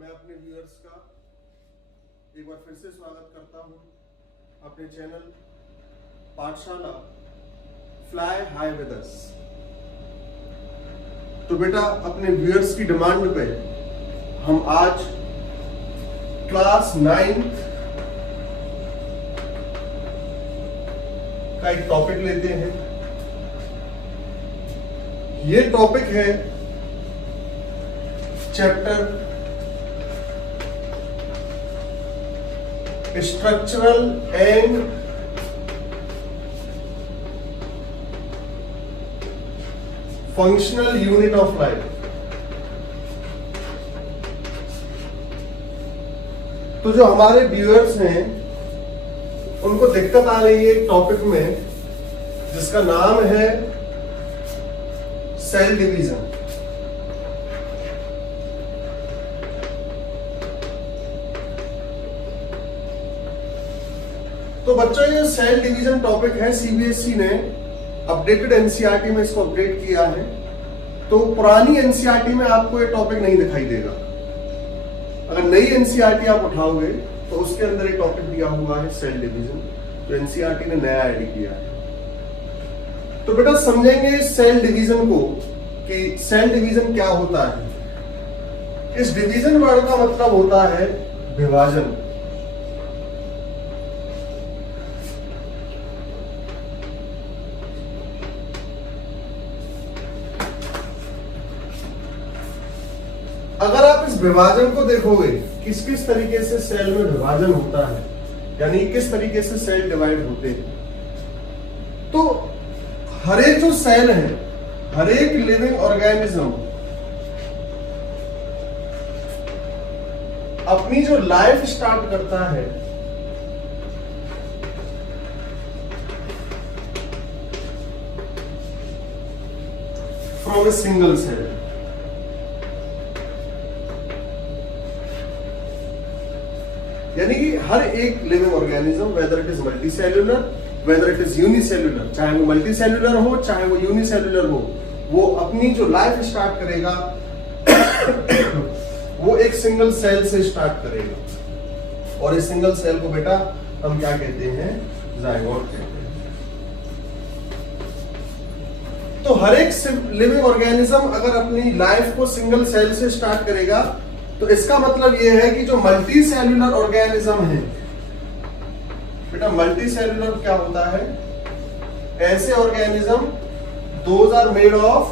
मैं अपने व्यूअर्स का एक बार फिर से स्वागत करता हूं अपने चैनल पाठशाला फ्लाई हाई विद अस। तो बेटा, अपने व्यूअर्स की डिमांड पे हम आज क्लास 9 का एक टॉपिक लेते हैं। ये टॉपिक है chapter structural and functional unit of life. तो जो हमारे व्यूअर्स हैं उनको दिक्कत आ रही है एक टॉपिक में जिसका नाम है सेल डिवीजन। तो बच्चों, ये सेल डिवीजन टॉपिक है, सीबीएसई ने अपडेटेड एनसीईआरटी में इसको अपडेट किया है। तो पुरानी एनसीईआरटी में आपको ये टॉपिक नहीं दिखाई देगा। अगर नई एनसीईआरटी आप उठाओगे तो उसके अंदर एक टॉपिक दिया हुआ है सेल डिवीजन, जो एनसीईआरटी ने नया ऐड किया है। तो बेटा समझेंगे सेल डिवीजन को कि सेल डिवीजन क्या होता है। इस डिवीजन वर्ड का मतलब होता है विभाजन। अगर आप इस विभाजन को देखोगे किस किस तरीके से सेल में विभाजन होता है, यानी किस तरीके से सेल डिवाइड होते हैं, तो हर एक जो सेल है, हर एक लिविंग ऑर्गेनिज्म अपनी जो लाइफ स्टार्ट करता है फ्रॉम ए सिंगल सेल। यानी कि हर एक living organism, whether it is multi cellular, whether it is unicellular, चाहे वो मल्टी सेल्यूलर हो चाहे वो यूनिसेल्यूलर हो, वो अपनी जो लाइफ स्टार्ट करेगा वो एक सिंगल सेल से स्टार्ट करेगा। और इस सिंगल सेल को बेटा हम क्या कहते हैं? जायगोट कहते हैं। तो हर एक लिविंग ऑर्गेनिज्म अगर अपनी लाइफ को सिंगल सेल से स्टार्ट करेगा तो इसका मतलब यह है कि जो मल्टी सेल्यूलर ऑर्गेनिज्म है बेटा, मल्टी सेल्यूलर क्या होता है? ऐसे organism those are made of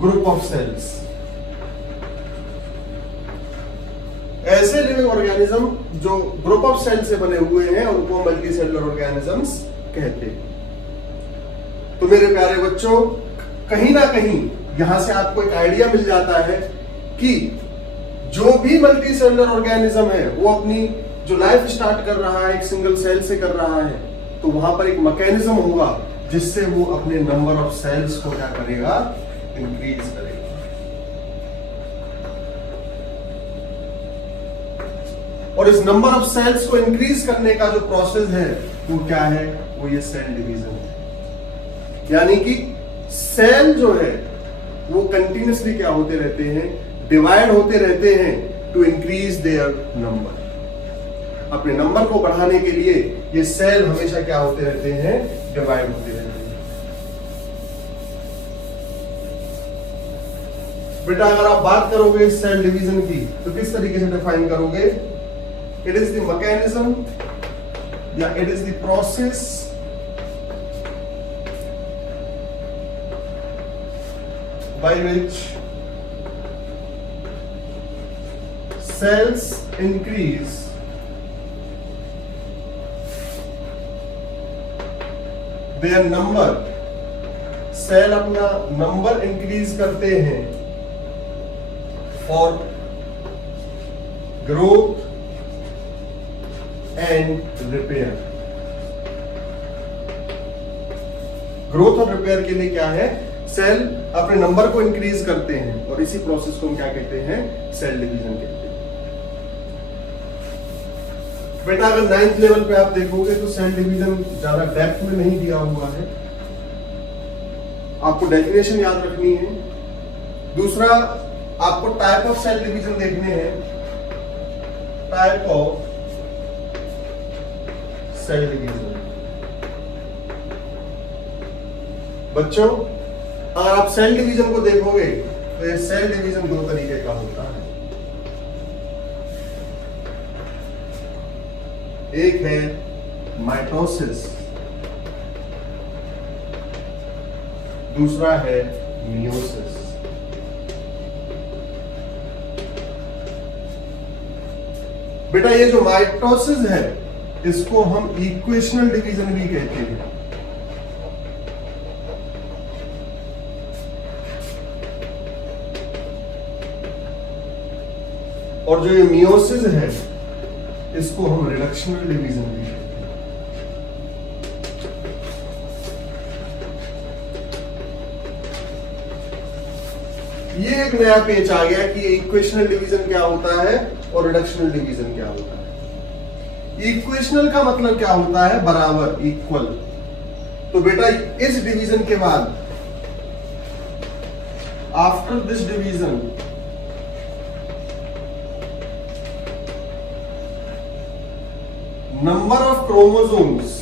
group of cells. ऐसे लिविंग ऑर्गेनिज्म जो ग्रुप ऑफ सेल से बने हुए हैं उनको मल्टी सेल्यूलर ऑर्गेनिजम्स कहते हैं। तो मेरे प्यारे बच्चों, कहीं ना कहीं यहां से आपको एक आइडिया मिल जाता है कि जो भी मल्टी सेल्यूलर ऑर्गेनिज्म है वो अपनी जो लाइफ स्टार्ट कर रहा है एक सिंगल सेल से कर रहा है, तो वहां पर एक मैकेनिज्म होगा जिससे वो अपने नंबर ऑफ सेल्स को क्या करेगा? इंक्रीज करेगा। और इस नंबर ऑफ सेल्स को इंक्रीज करने का जो प्रोसेस है वो क्या है? वो ये सेल डिवीजन है। यानी कि सेल जो है वो कंटिन्यूसली क्या होते रहते हैं? डिवाइड होते रहते हैं टू इंक्रीज देयर नंबर। अपने नंबर को बढ़ाने के लिए ये सेल हमेशा क्या होते रहते हैं? डिवाइड होते रहते हैं। बेटा, अगर आप बात करोगे सेल डिवीजन की तो किस तरीके से डिफाइन करोगे? इट इज द मैकेनिज्म या it is the process by which cells increase their number। Cell अपना नंबर इंक्रीज करते हैं for growth and repair. Growth और रिपेयर के लिए क्या है? सेल अपने नंबर को इंक्रीज करते हैं और इसी प्रोसेस को हम क्या कहते हैं? सेल डिवीजन कहते हैं। बेटा, अगर 9th लेवल पे आप देखोगे तो सेल डिवीजन ज्यादा डेप्थ में नहीं दिया हुआ है। आपको डेफिनेशन याद रखनी है। दूसरा, आपको टाइप ऑफ सेल डिवीजन देखने हैं, टाइप ऑफ सेल डिवीजन। बच्चों, अगर आप सेल डिवीजन को देखोगे तो ये सेल डिवीजन दो तरीके का होता है। एक है माइटोसिस, दूसरा है मियोसिस। बेटा, ये जो माइटोसिस है इसको हम इक्वेशनल डिवीजन भी कहते हैं। और जो ये मियोसिस है इसको हम रिडक्शनल डिवीजन भी कहते हैं। ये एक नया पेज आ गया कि इक्वेशनल डिवीजन क्या होता है और रिडक्शनल डिवीजन क्या होता है। इक्वेशनल का मतलब क्या होता है? बराबर, इक्वल। तो बेटा, इस डिवीजन के बाद, after this division, number of chromosomes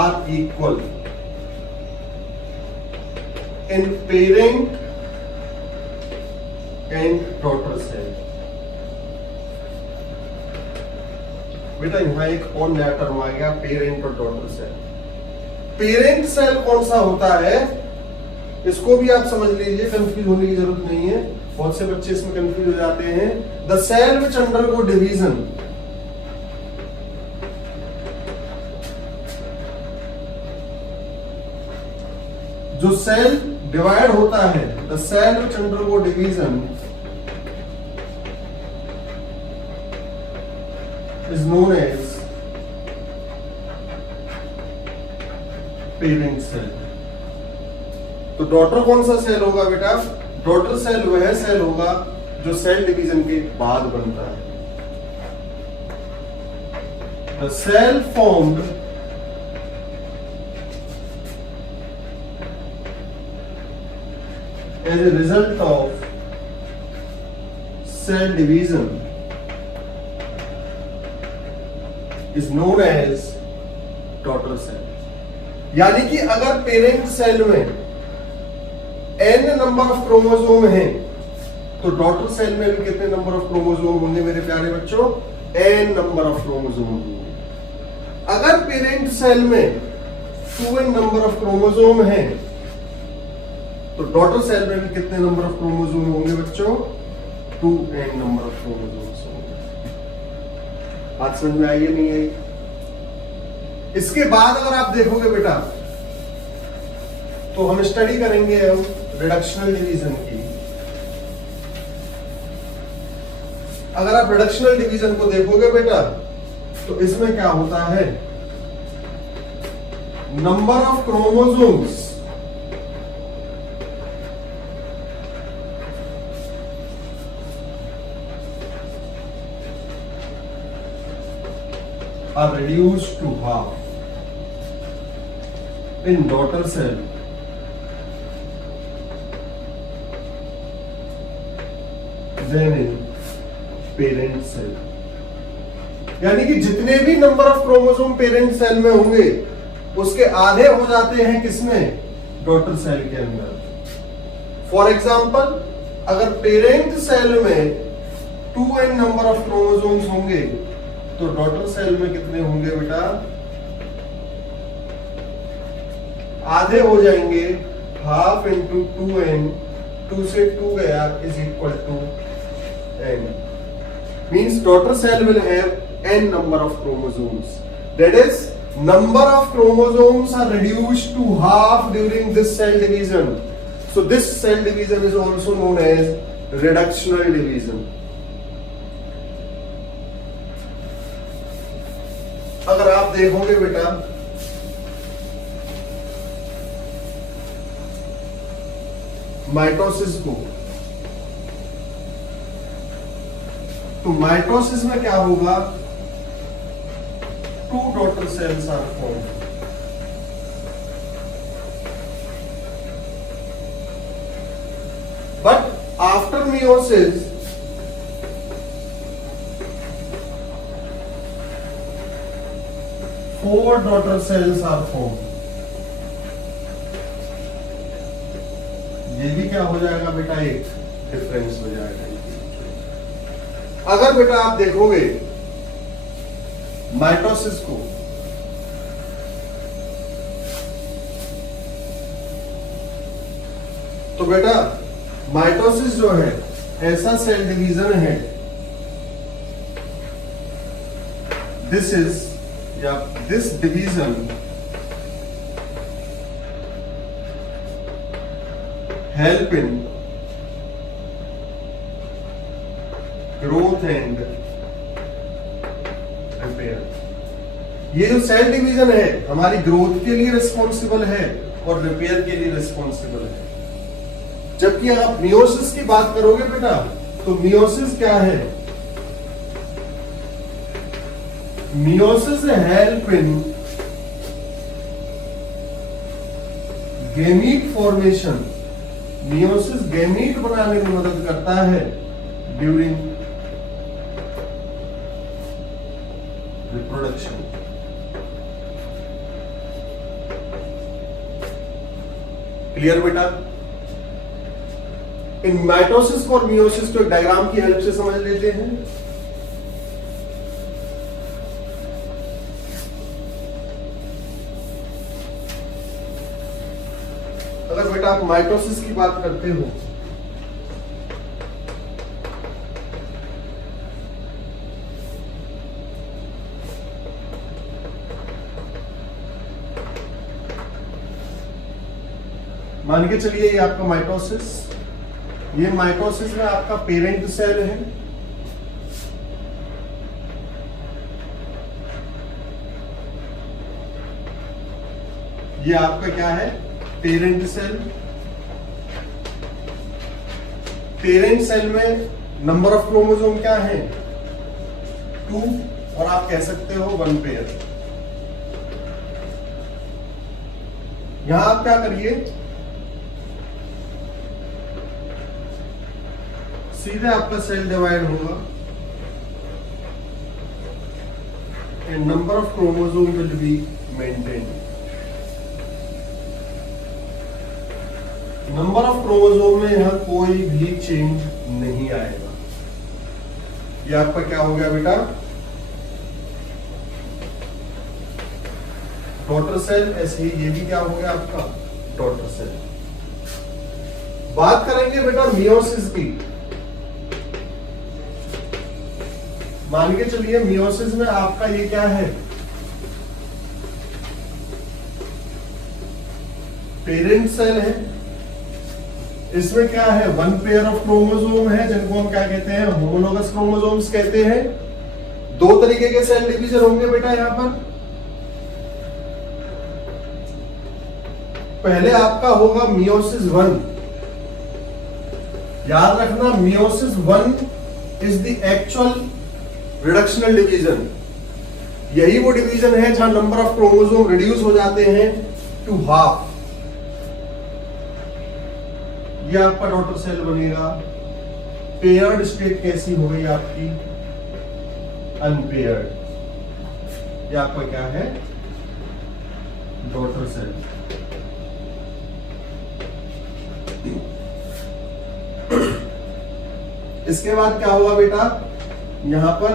are equal in parent and daughter cell। बेटा, यहां एक और नया टर्म आ गया, पेरेंट और डॉटर सेल। पेरेंट सेल कौन सा होता है इसको भी आप समझ लीजिए, कंफ्यूज होने की जरूरत नहीं है। बहुत से बच्चे इसमें कंफ्यूज हो जाते हैं। The cell which undergo division, जो सेल डिवाइड होता है, the cell which undergo division is known as parent cell. तो डॉटर कौन सा सेल होगा बेटा? डॉटर सेल वह सेल होगा जो सेल डिवीजन के बाद बनता है। The cell formed as a result of cell division is known as daughter cell. यानी कि अगर पेरेंट सेल में n नंबर ऑफ क्रोमोसोम हैं तो डॉटर सेल में भी कितने नंबर ऑफ क्रोमोसोम होंगे मेरे प्यारे बच्चों? n नंबर ऑफ क्रोमोसोम होंगे। अगर पेरेंट सेल में 2n नंबर ऑफ क्रोमोसोम हैं तो डॉटर सेल में भी कितने नंबर ऑफ क्रोमोसोम होंगे बच्चों? 2n नंबर ऑफ क्रोमोसोम्स होंगे। बात समझ में आई या नहीं आई? इसके बाद अगर आप देखोगे बेटा तो हम स्टडी करेंगे रिडक्शनल डिवीजन की। अगर आप रिडक्शनल डिवीजन को देखोगे बेटा तो इसमें क्या होता है? Number of chromosomes are reduced to half in daughter cell than in parent cell। यानी कि जितने भी number of chromosome parent cell में होंगे उसके आधे हो जाते हैं किसमें? डॉटर सेल के अंदर। फॉर एग्जाम्पल, अगर पेरेंट सेल में 2n नंबर ऑफ क्रोमोसोम्स होंगे तो डॉटर सेल में कितने होंगे बेटा? आधे हो जाएंगे, हाफ इंटू 2n, 2 से 2 गया is equal to n। Means daughter cell will have n number of chromosomes, that is number of chromosomes are reduced to half during this cell division, so this cell division is also known as reductional division। अगर आप देखोगे बेटा mitosis को तो mitosis में क्या होगा, 2 daughter cells are form. But after meiosis four daughter cells are formed। ये भी क्या हो जाएगा बेटा, एक डिफरेंस हो जाएगा। अगर बेटा आप देखोगे माइटोसिस को, तो बेटा माइटोसिस जो है ऐसा सेल डिवीजन है, दिस इज या this division help in growth and repair. ये जो सेल डिवीजन है हमारी ग्रोथ के लिए रिस्पॉन्सिबल है और रिपेयर के लिए रिस्पॉन्सिबल है। जबकि आप मियोसिस की बात करोगे बेटा, तो मियोसिस क्या है, meiosis help in gamete formation. Meiosis gamete बनाने में मदद करता है ड्यूरिंग रिप्रोडक्शन। क्लियर बेटा? इन माइटोसिस को और मियोसिस को एक डायग्राम की हेल्प से समझ लेते हैं। अगर बेटा आप माइटोसिस की बात करते हो, मान के चलिए ये आपका माइटोसिस, ये माइटोसिस में आपका पेरेंट सेल है, ये आपका क्या है, पेरेंट सेल। पेरेंट सेल में नंबर ऑफ क्रोमोसोम क्या है, 2, और आप कह सकते हो 1 पेयर। यहां आप क्या करिए, सीधे आपका सेल डिवाइड होगा and number of chromosome will be maintained. Number of chromosome में यहां कोई भी चेंज नहीं आएगा। ये आपका क्या हो गया बेटा, डॉटर सेल। ऐसे ही ये भी क्या हो गया आपका, डॉटर सेल। बात करेंगे बेटा मियोसिस की। मान के चलिए मियोसिस में आपका ये क्या है, पेरेंट सेल है। इसमें क्या है, 1 पेयर ऑफ क्रोमोसोम है, जिनको हम क्या कहते हैं, होमोलोगस क्रोमोसोम्स कहते हैं। 2 तरीके के सेल डिवीजन होंगे बेटा यहां पर। पहले आपका होगा मियोसिस 1। याद रखना, meiosis 1 is the actual reductional division. यही वो डिवीजन है जहां नंबर ऑफ क्रोमोसोम रिड्यूस हो जाते हैं टू हाफ। ये आपका डॉटर सेल बनेगा। पेयर्ड स्टेट कैसी हो गई आपकी, अनपेयर्ड। ये आपका क्या है, डॉटर सेल। इसके बाद क्या होगा बेटा, यहां पर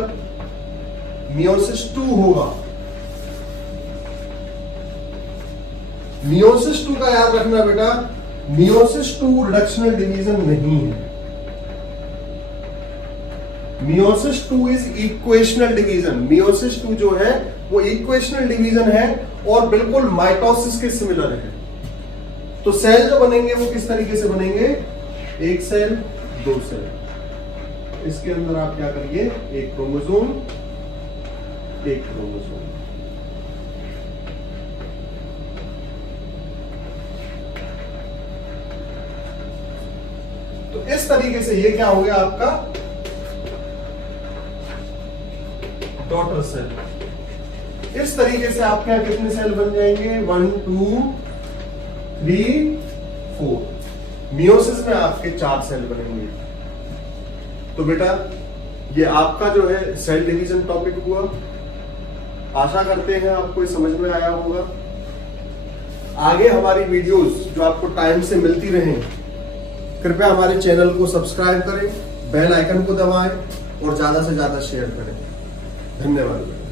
मियोसिस 2 होगा। मियोसिस 2 का याद रखना बेटा, मियोसिस 2 रिडक्शनल डिवीजन नहीं है। Meiosis 2 is equational division. Meiosis 2 जो है वो इक्वेशनल डिवीजन है और बिल्कुल माइटोसिस के सिमिलर है। तो सेल जो बनेंगे वो किस तरीके से बनेंगे, 1 सेल 2 सेल। इसके अंदर आप क्या करिए, 1 क्रोमोसोम 1 क्रोमोसोम। तो इस तरीके से ये क्या हो गया आपका डॉटर सेल। इस तरीके से आपके यहाँ कितने सेल बन जाएंगे? 1 2 3 4। मियोसिस में आपके 4 सेल बनेंगे। तो बेटा ये आपका जो है सेल डिवीजन टॉपिक हुआ। आशा करते हैं आपको ये समझ में आया होगा। आगे हमारी वीडियोस जो आपको टाइम से मिलती रहें, कृपया हमारे चैनल को सब्सक्राइब करें, बेल आइकन को दबाएं और ज्यादा से ज्यादा शेयर करें। धन्यवाद।